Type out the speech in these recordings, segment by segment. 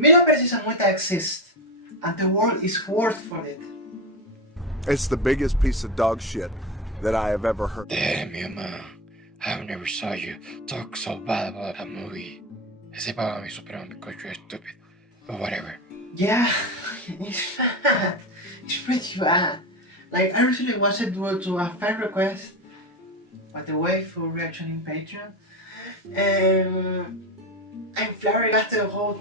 Emilia Perez is a movie that exists, and the world is worth for it. It's the biggest piece of dog shit that I have ever heard. Damn you, man. I've never saw you talk so bad about a movie. Ese pava me superó mi coche you're stupid. But whatever. Yeah, it's bad. It's pretty bad. Like, I recently watched it due to a fan request, by the way, for reaction in Patreon. And I'm flattered that the whole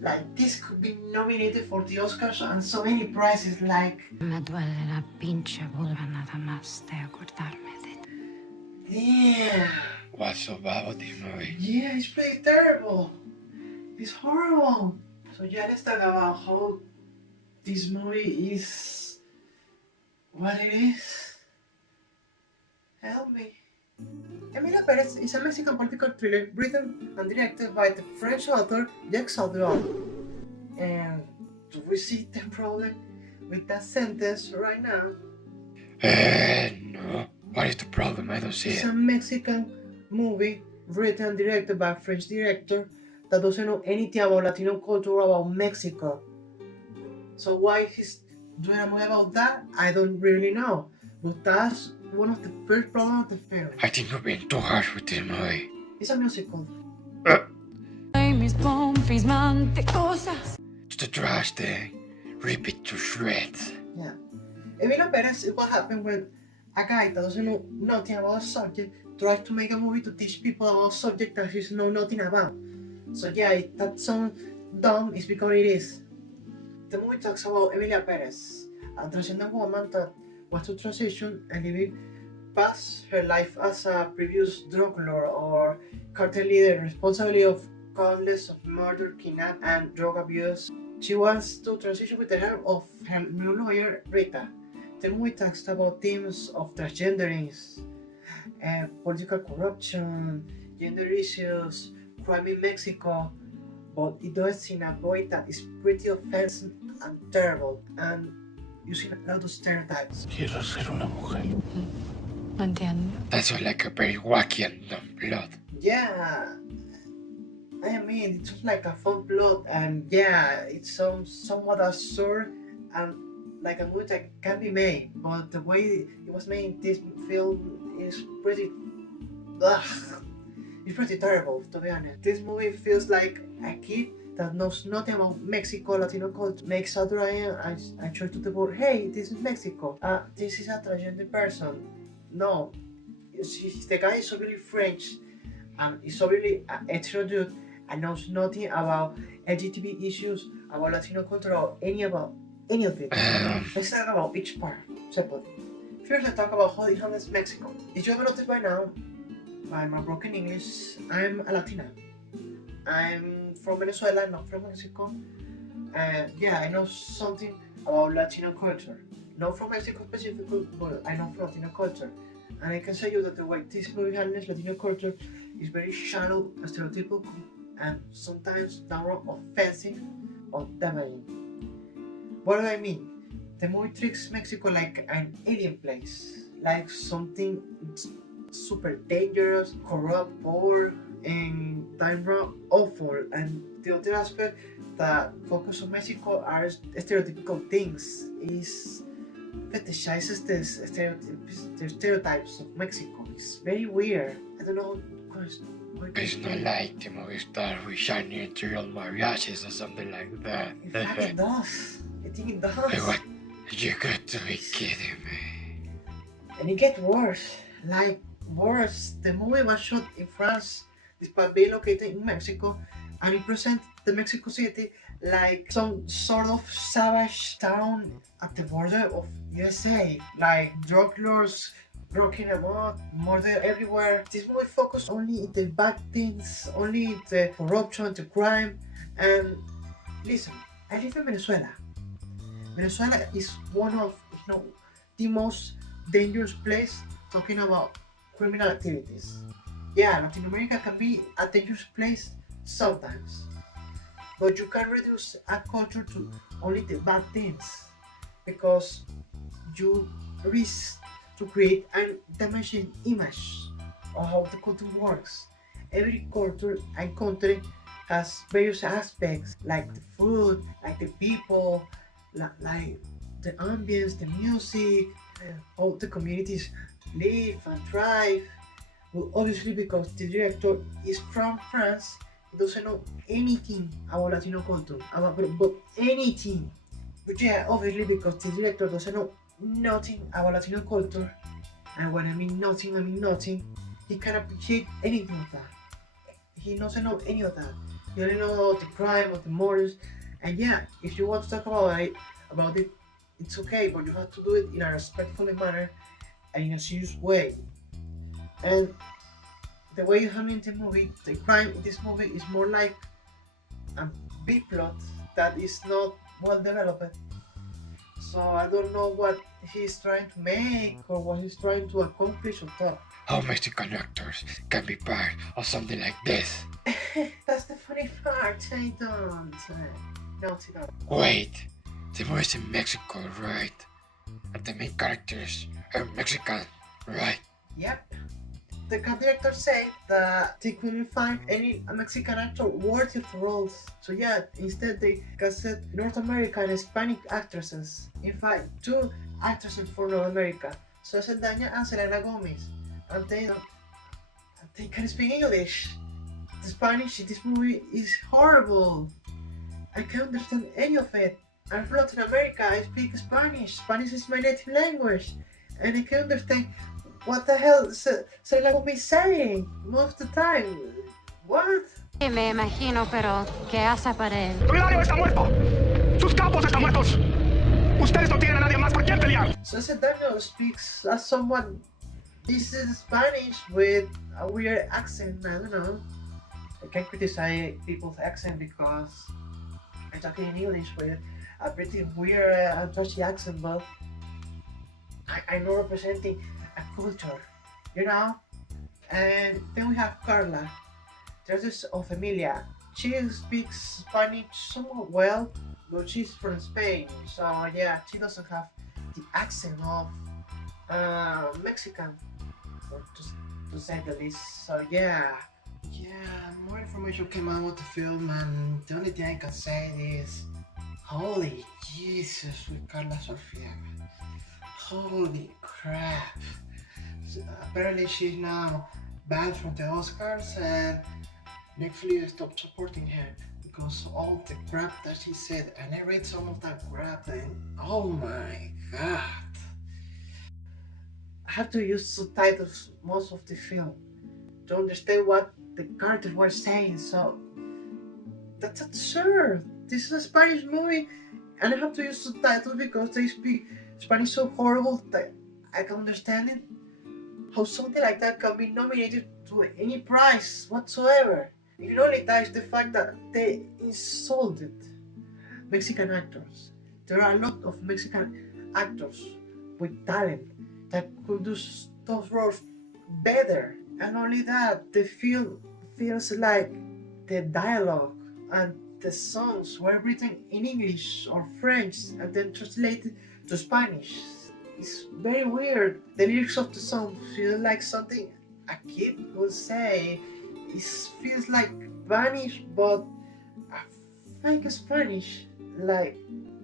like, this could be nominated for the Oscars and so many prizes, like... Me duele la pinche vulva nada más de acordarme de ti. Damn. What's so bad about this movie? Yeah, it's pretty terrible. It's horrible. So yeah, let's talk about how this movie is what it is. Help me. Emilia Perez is a Mexican political thriller written and directed by the French author Jacques Saudron. And do we see the problem with that sentence right now? No. What is the problem? I don't see It's it. a Mexican movie written and directed by a French director that doesn't know anything about Latino culture, about Mexico. So why he's doing a movie about that, I don't really know. But that's one of the first problems of the film. I think we're being too harsh with this movie. It's a musical. Mis pompis mantecosas. It's the trash thing. Rip it to shreds. Yeah. Emilia Perez is what happened when a guy that doesn't know nothing about a subject tries to make a movie to teach people about a subject that he knows nothing about. So yeah, that sounds dumb is because it is. The movie talks about Emilia Perez, a transgender woman that wants to transition and living past her life as a previous drug lord or cartel leader responsible of countless of murder, kidnap, and drug abuse. She wants to transition with the help of her new lawyer, Rita. The movie talks about themes of transgenderism, political corruption, gender issues, crime in Mexico, but it does in a way that is pretty offensive and terrible, and using a lot of stereotypes. Quiero ser una mujer. No entiendo. That's all like a very wacky and dumb plot. Yeah, I mean, it's just like a fun plot, and yeah, it sounds somewhat absurd and like a movie that can be made, but the way it was made in this film is pretty... It's pretty terrible, to be honest. This movie feels like a kid that knows nothing about Mexico, Latino culture, makes a drawing and shows to the world, hey, this is Mexico. This is a transgender person. No, the guy is so really French and is so really a hetero dude and knows nothing about LGBT issues, about Latino culture, or any of it. Let's talk about each part separately. First, let's talk about how it handles Mexico. If you haven't noticed by now, by my broken English, I'm a Latina. I'm from Venezuela, not from Mexico. And yeah, I know something about Latino culture. Not from Mexico specifically, but I know from Latino culture. And I can say you that the way this movie handles Latino culture is very shallow, stereotypical, and sometimes downright offensive or damaging. What do I mean? The movie treats Mexico like an alien place, like something super dangerous, corrupt, poor, and downright awful. And the other aspect that focus on Mexico are stereotypical things. Is fetishizes the stereotypes of Mexico. It's very weird. I don't know how to It's not like the movie starts with shiny interior mariachis or something like that. In fact, it does. I think it does. Hey, what? You got to be kidding me. And it gets worse. Like, worse. The movie was shot in France, despite being located in Mexico, and it presents the Mexico City like some sort of savage town at the border of USA. Like drug lords rocking about, murder everywhere. This movie focused only on the bad things, only the corruption, the crime, and listen, I live in Venezuela. Venezuela is one of, the most dangerous place talking about criminal activities. Yeah, Latin America can be a dangerous place sometimes, but you can reduce a culture to only the bad things because you risk to create a damaging image of how the culture works. Every culture and country has various aspects like the food, like the people, like the ambience, the music, how the communities live and thrive. Well, obviously, because the director is from France, he doesn't know anything about Latino culture, but anything. But yeah, obviously, because the director doesn't know nothing about Latino culture, and when I mean nothing, I mean nothing, he can't appreciate anything of that. He doesn't know any of that. He only knows the crime or the murders. And yeah, if you want to talk about it, it's okay, but you have to do it in a respectful manner and in a serious way. And the way you handle the movie, the crime in this movie is more like a B plot that is not well developed. So I don't know what he's trying to make or what he's trying to accomplish or that. How Mexican actors can be part of something like this? That's the funny part. I don't. No, I don't. Wait, the movie's in Mexico, right? And the main characters are Mexican, right? Yep. The director said that they couldn't find any Mexican actor worthy of the roles. So yeah, instead they casted North American and Hispanic actresses. In fact, two actresses for North America, so Zendaya and Selena Gomez. And they can speak English. The Spanish in this movie is horrible. I can't understand any of it. I'm from Latin America, I speak Spanish. Spanish is my native language. And I can't understand what the hell Selena Gomez is saying most of the time. What? Me imagino, pero ¿qué hace para él? ¡Solidario está muerto! ¡Sus capos están muertos! ¡Ustedes no tienen a nadie más por quien pelear! So Daniel speaks as someone. This is Spanish with a weird accent. I don't know. I can't criticize people's accent because I'm talking in English with a pretty weird and trashy accent, but I'm not representing a culture, you know? And then we have Carla, the actress of Emilia. She speaks Spanish somewhat well, but she's from Spain, so yeah, she doesn't have the accent of Mexican, or to say the least. So yeah, more information came out of the film, and the only thing I can say is, holy Jesus with Carla Sofia. Holy crap. So, apparently she's now banned from the Oscars and Netflix stopped supporting her because all the crap that she said, and I read some of that crap and oh my god. I have to use subtitles most of the film to understand what the characters were saying, so that's absurd. This is a Spanish movie and I have to use subtitles because they speak Spanish so horrible that I can understand it. How something like that can be nominated to any prize whatsoever. It only ties the fact that they insulted Mexican actors. There are a lot of Mexican actors with talent that could do those roles better. And only that, the film feels like the dialogue and the songs were written in English or French and then translated to Spanish. It's very weird. The lyrics of the song feel like something a kid would say. It feels like Spanish, but a fake Spanish. Like,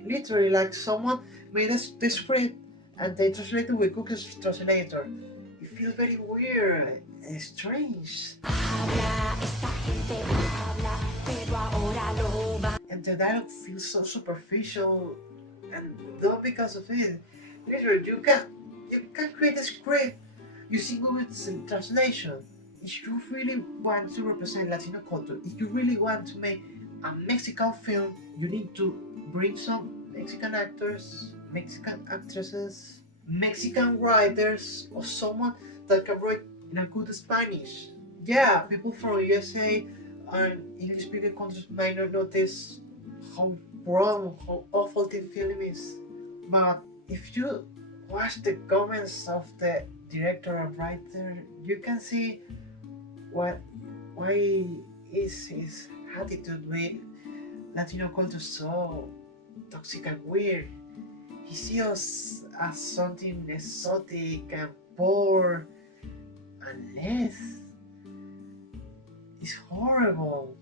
literally, like someone made the script and they translated with Google Translator. It feels very weird and strange. And the dialogue feels so superficial and dumb because of it. Literally, you can create a script using Google Translation. If you really want to represent Latino culture, if you really want to make a Mexican film, you need to bring some Mexican actors, Mexican actresses, Mexican writers, or someone that can write in a good Spanish. Yeah, people from USA and English-speaking countries might not notice how wrong, how awful the film is, but if you watch the comments of the director and writer, you can see why is his attitude with Latino culture so toxic and weird. He sees us as something exotic and poor and less. It's horrible.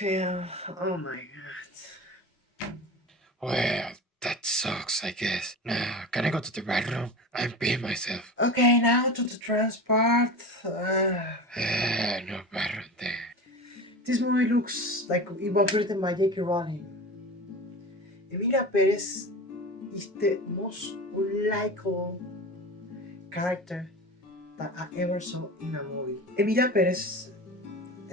Yeah, oh my god. Well, that sucks, I guess. Now, can I go to the bathroom? I'm peeing myself. Okay, now to the trans part. No bathroom there. This movie looks like it was written by J.K. Rowling. Emilia Perez is the most unlikable character that I ever saw in a movie. Emilia Perez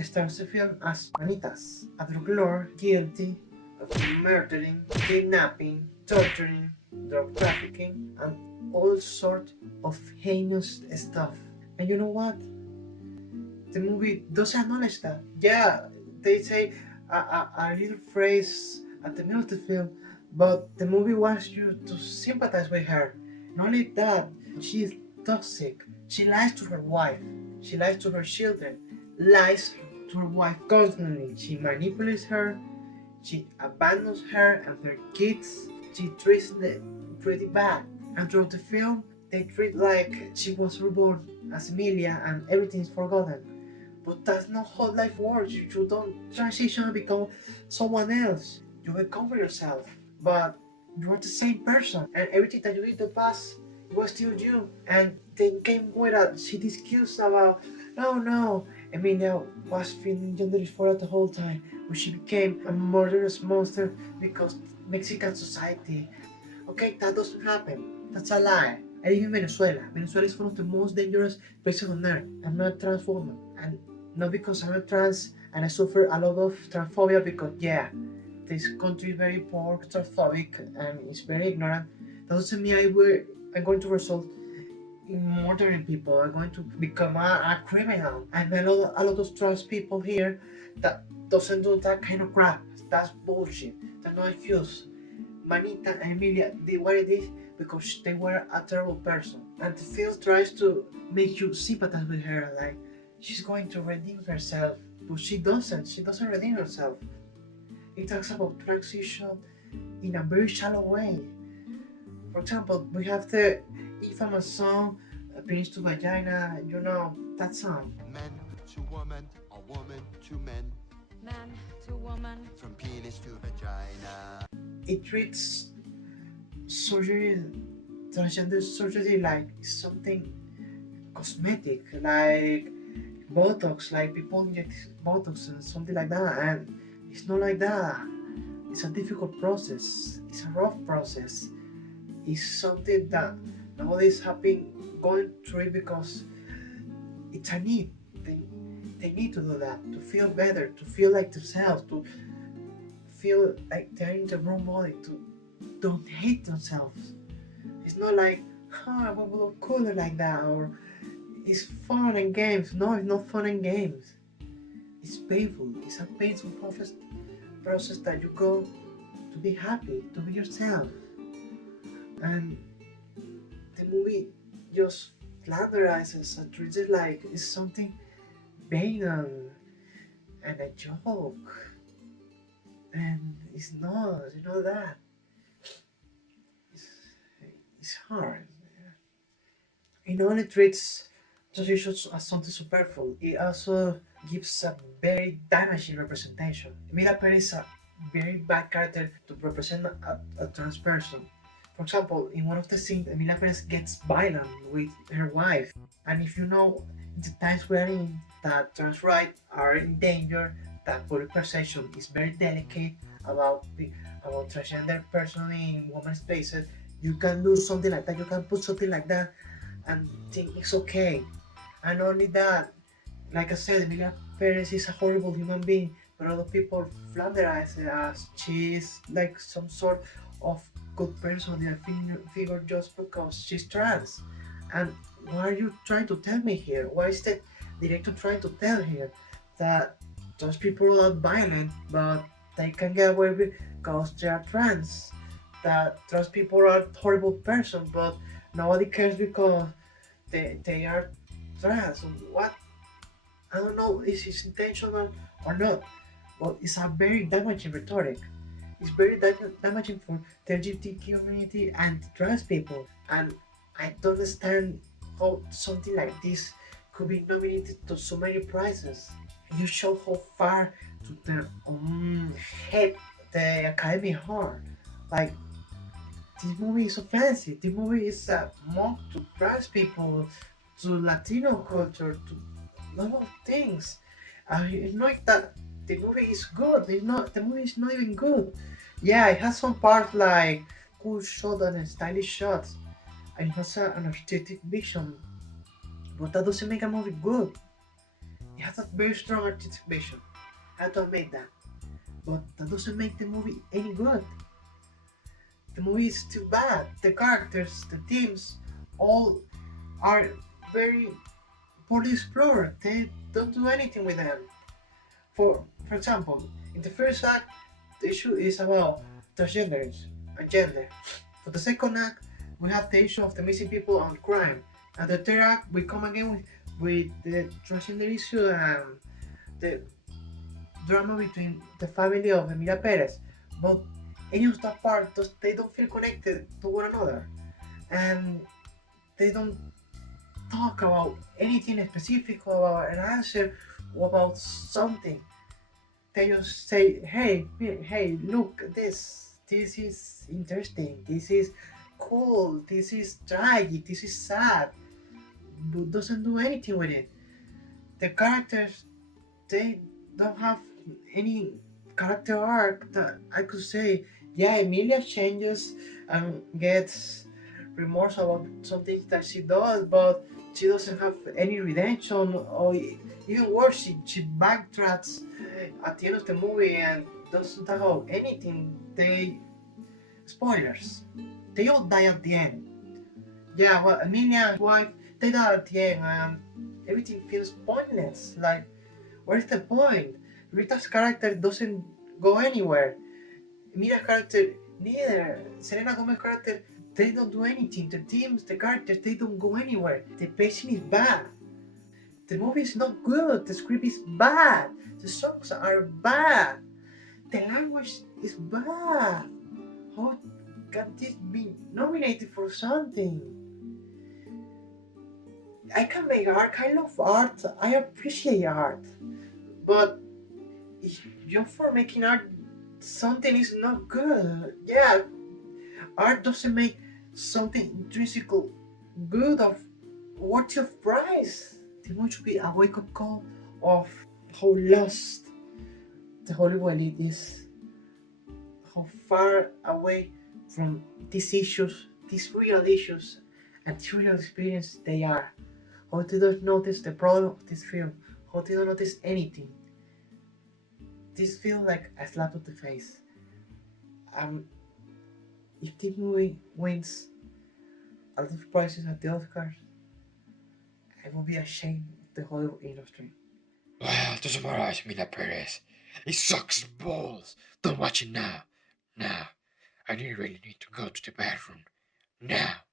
starts the film as Manitas, a drug lord guilty of murdering, kidnapping, torturing, drug trafficking, and all sorts of heinous stuff. And you know what? The movie doesn't acknowledge that. Yeah, they say a little phrase at the middle of the film, but the movie wants you to sympathize with her. Not only that, she's toxic. She lies to her wife. She lies to her children. Lies to her wife constantly. She manipulates her. She abandons her and her kids. She treats them pretty bad. And throughout the film, they treat like she was reborn as Emilia and everything is forgotten. But that's not how life works. You don't transition and become someone else. You recover yourself. But you are the same person. And everything that you did in the past, it was still you. And then came with a shitty excuse about, no, Emilia was feeling gender dysphoria the whole time. But she became a murderous monster because Mexican society. Okay, that doesn't happen. That's a lie. I live in Venezuela. Venezuela is one of the most dangerous places on earth. I'm not a trans woman. And not because I'm a trans and I suffer a lot of transphobia because, yeah, this country is very poor, transphobic, and it's very ignorant. That doesn't mean I'm going to result in murdering people. I'm going to become a criminal. And I know a lot of trans people here that doesn't do that kind of crap. That's bullshit. That's not excuse. Manita and Emilia did what they did because they were a terrible person. And the film tries to make you sympathize with her, like she's going to redeem herself, but she doesn't. She doesn't redeem herself. It talks about transition in a very shallow way. For example, we have the infamous song Penis to Vagina, you know that song. Men to woman, or woman to men. Man to woman. From penis to vagina. It treats surgery, transgender surgery, like something cosmetic, like Botox, like people inject Botox and something like that. And it's not like that. It's a difficult process. It's a rough process. It's something that nobody's happy going through it because it's a need. They need to do that to feel better, to feel like themselves, to feel like they're in the wrong body, to don't hate themselves. It's not like, I will look cooler like that, or it's fun and games. No, it's not fun and games. It's painful. It's a painful process that you go to be happy, to be yourself. And the movie just glamorizes and treats it like it's something banal and a joke. And it's not, you know that. It's hard. It not only treats transitions as something superfluous, it also gives a very damaging representation. Emilia Perez is a very bad character to represent a trans person. For example, in one of the scenes, Emilia Perez gets violent with her wife. And if you know, in the times we're in, that trans rights are in danger, that public perception is very delicate about transgender person in women's spaces, you can do something like that, you can put something like that and think it's okay. And only that, like I said, Emilia Perez is a horrible human being, but other people flanderize her as she is like some sort of good person in a figure just because she's trans. And what are you trying to tell me here? Why is the director trying to tell here that those people are violent, but they can get away with because they are trans? That those people are horrible person, but nobody cares because they are trans. What? I don't know if it's intentional or not, but it's a very damaging rhetoric. It's very damaging for the LGBT community and trans people. And I don't understand how something like this could be nominated to so many prizes. You show how far to their own head, the Academy Horn. Like, this movie is offensive. This movie is a mock to trans people, to Latino culture, to a lot of things. It's not that the movie is good. It's not. The movie is not even good. Yeah, it has some parts like cool shot and stylish shots, and it has an artistic vision. But that doesn't make a movie good. It has a very strong artistic vision. I have to admit that. But that doesn't make the movie any good. The movie is too bad. The characters, the themes, all are very poorly explored. They don't do anything with them. For example, in the first act, the issue is about transgenders and gender. For the second act, we have the issue of the missing people and crime. And the third act, we come again with the transgender issue and the drama between the family of Emilia Perez. But any of that part, they don't feel connected to one another. And they don't talk about anything specific about an answer or about something. They just say, hey, look at this. This is interesting. This is cool. This is tragic. This is sad. But doesn't do anything with it. The characters, they don't have any character arc that I could say, yeah, Emilia changes and gets remorse about something that she does, but she doesn't have any redemption, or even worse, she backtracks at the end of the movie and doesn't talk about anything. Spoilers, they all die at the end. Yeah, well, Emilia's wife, they die at the end, and everything feels pointless. Like, where's the point? Rita's character doesn't go anywhere. Emilia's character neither. Selena Gomez's character, they don't do anything. The teams, the characters, they don't go anywhere. The pacing is bad. The movie is not good. The script is bad. The songs are bad. The language is bad. How can this be nominated for something? I can make art. I love art. I appreciate art. But just for making art, something is not good. Yeah, art doesn't make something intrinsically good or worthy of price. There must be a wake-up call of how lost the Hollywood elite is, how far away from these issues, these real issues, and the real experience they are. How they don't notice the problem of this film, how they don't notice anything. This feels like a slap to the face. If this movie wins a lot of prizes at the Oscars, I will be ashamed of the Hollywood industry. Well, to summarize, Emilia Perez, it sucks balls. Don't watch it now. Now. I really need to go to the bathroom. Now.